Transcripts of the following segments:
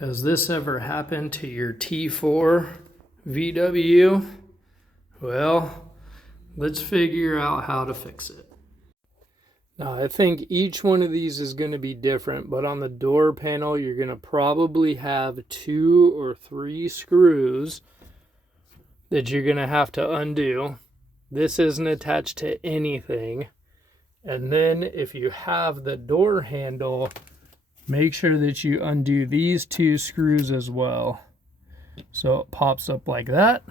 Has this ever happened to your T4 VW? Well, let's figure out how to fix it. Now, I think each one of these is going to be different, but on the door panel, you're going to probably have 2 or 3 screws that you're going to have to undo. This isn't attached to anything. And then if you have the door handle, make sure that you undo these 2 screws as well. So it pops up like that.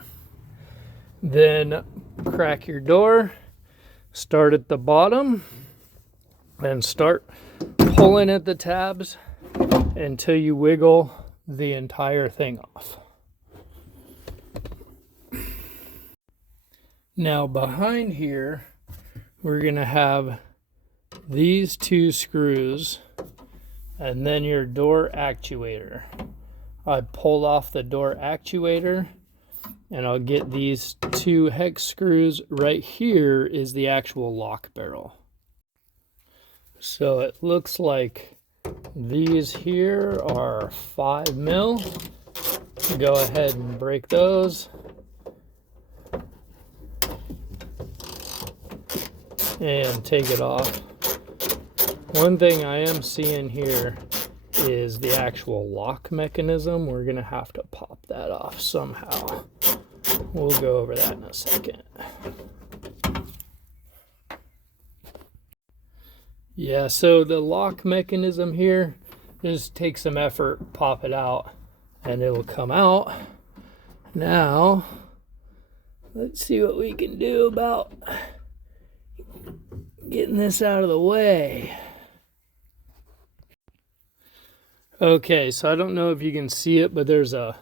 Then crack your door, start at the bottom, and start pulling at the tabs until you wiggle the entire thing off. Now behind here, we're going to have these 2 screws and then your door actuator. I pull off the door actuator and I'll get these 2 hex screws. Right here is the actual lock barrel. So it looks like these here are 5 mil. Go ahead and break those. And take it off. One thing I am seeing here is the actual lock mechanism. We're gonna have to pop that off somehow. We'll go over that in a second. Yeah, so the lock mechanism here, just take some effort, pop it out, and it'll come out. Now, let's see what we can do about getting this out of the way. Okay, so I don't know if you can see it, but there's a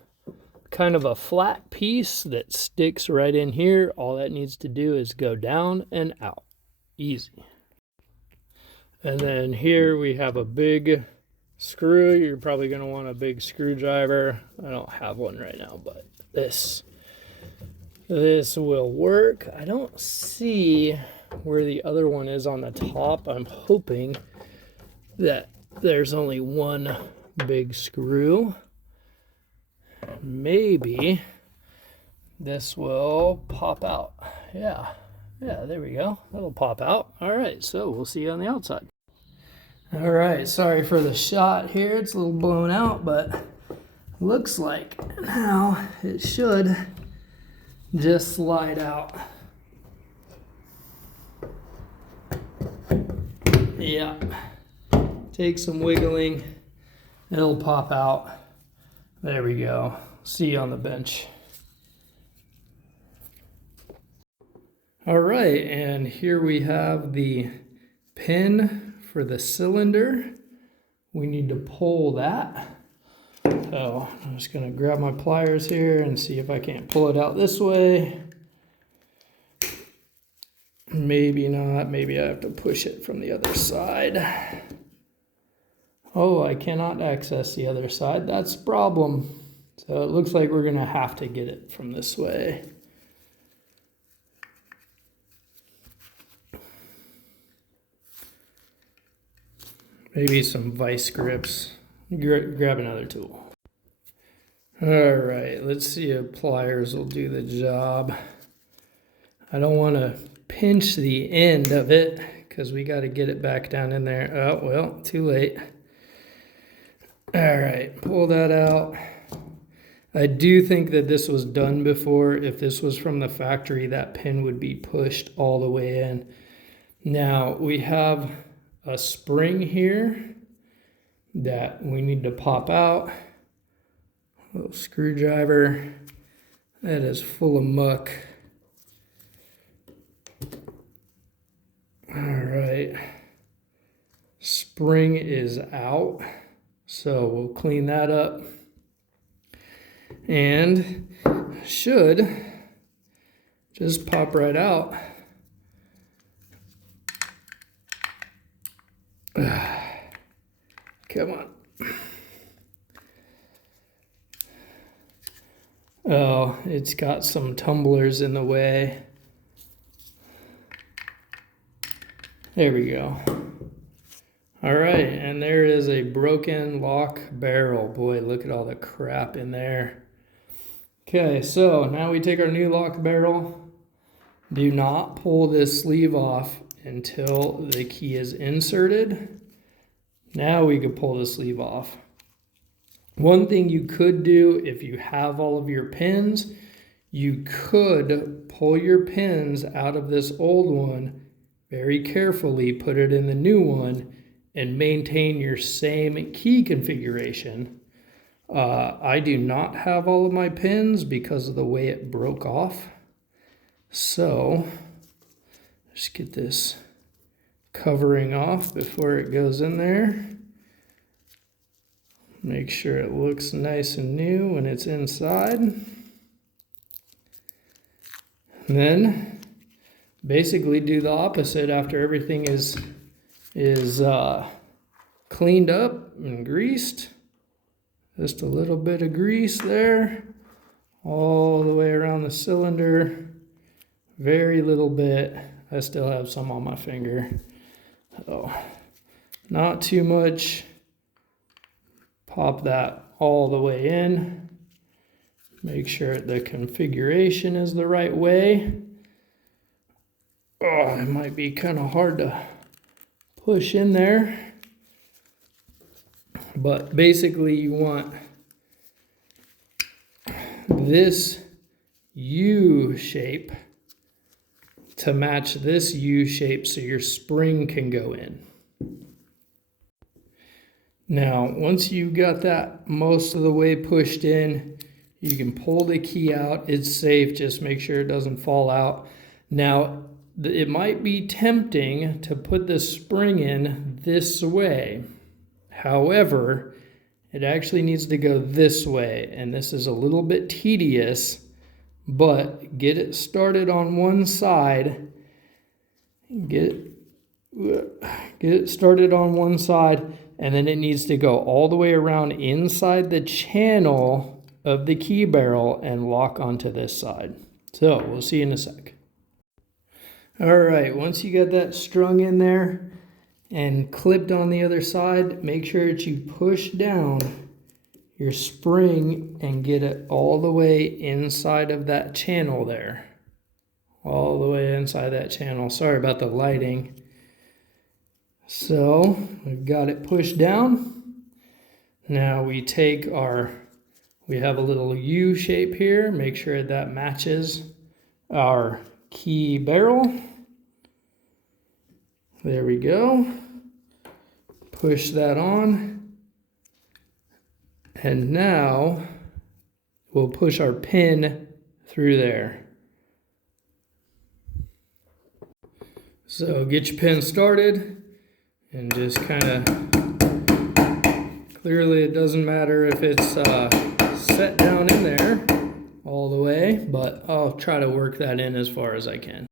kind of a flat piece that sticks right in here. All that needs to do is go down and out. Easy. And then here we have a big screw. You're probably going to want a big screwdriver. I don't have one right now, but this will work. I don't see where the other one is on the top. I'm hoping that there's only one big screw. Maybe this will pop out. Yeah, there we go. That'll pop out. All right, so we'll see you on the outside. All right, sorry for the shot here. It's a little blown out, but looks like now it should just slide out. Yeah, take some wiggling, it'll pop out. There we go. See you on the bench. All right, and here we have the pin for the cylinder. We need to pull that. So I'm just gonna grab my pliers here and see if I can't pull it out this way. Maybe not. Maybe I have to push it from the other side. Oh, I cannot access the other side. That's a problem. So it looks like we're going to have to get it from this way. Maybe some vice grips. Grab another tool. All right, let's see if pliers will do the job. I don't want to pinch the end of it because we got to get it back down in there. Oh, well, too late. All right, pull that out. I do think that this was done before. If this was from the factory, that pin would be pushed all the way in. Now, we have a spring here that we need to pop out. A little screwdriver. That is full of muck. All right, spring is out, so we'll clean that up and should just pop right out. Come on. Oh, it's got some tumblers in the way. There we go. All right, and there is a broken lock barrel. Boy, look at all the crap in there. Okay, so now we take our new lock barrel. Do not pull this sleeve off until the key is inserted. Now we can pull the sleeve off. One thing you could do if you have all of your pins, you could pull your pins out of this old one very carefully, put it in the new one, and maintain your same key configuration. I do not have all of my pins because of the way it broke off. So, just get this covering off before it goes in there. Make sure it looks nice and new when it's inside. And then, basically do the opposite after everything is cleaned up and greased. Just a little bit of grease there, all the way around the cylinder. Very little bit. I still have some on my finger. So, not too much. Pop that all the way in. Make sure the configuration is the right way. Oh, it might be kind of hard to push in there. But basically you want this U shape to match this U shape so your spring can go in. Now, once you've got that most of the way pushed in, you can pull the key out. It's safe, just make sure it doesn't fall out. Now, it might be tempting to put the spring in this way. However, it actually needs to go this way, and this is a little bit tedious, but get it started on one side. Get it started on one side, and then it needs to go all the way around inside the channel of the key barrel and lock onto this side. So, we'll see you in a sec. All right, once you got that strung in there and clipped on the other side, make sure that you push down your spring and get it all the way inside of that channel there. All the way inside that channel. Sorry about the lighting. So, we've got it pushed down. Now we take we have a little U shape here. Make sure that matches our key barrel. There we go. Push that on. And now we'll push our pin through there. So get your pin started and just kind of, clearly it doesn't matter if it's set down in there all the way, but I'll try to work that in as far as I can.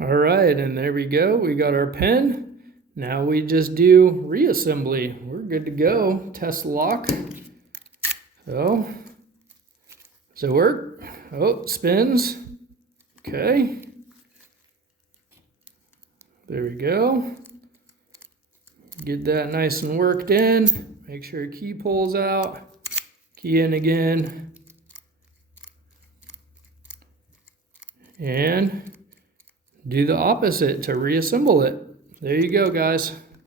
All right, and there we go. We got our pin. Now we just do reassembly. We're good to go. Test lock. So, does it work? Oh, it spins. Okay. There we go. Get that nice and worked in. Make sure key pulls out. Key in again. And do the opposite to reassemble it. There you go, guys.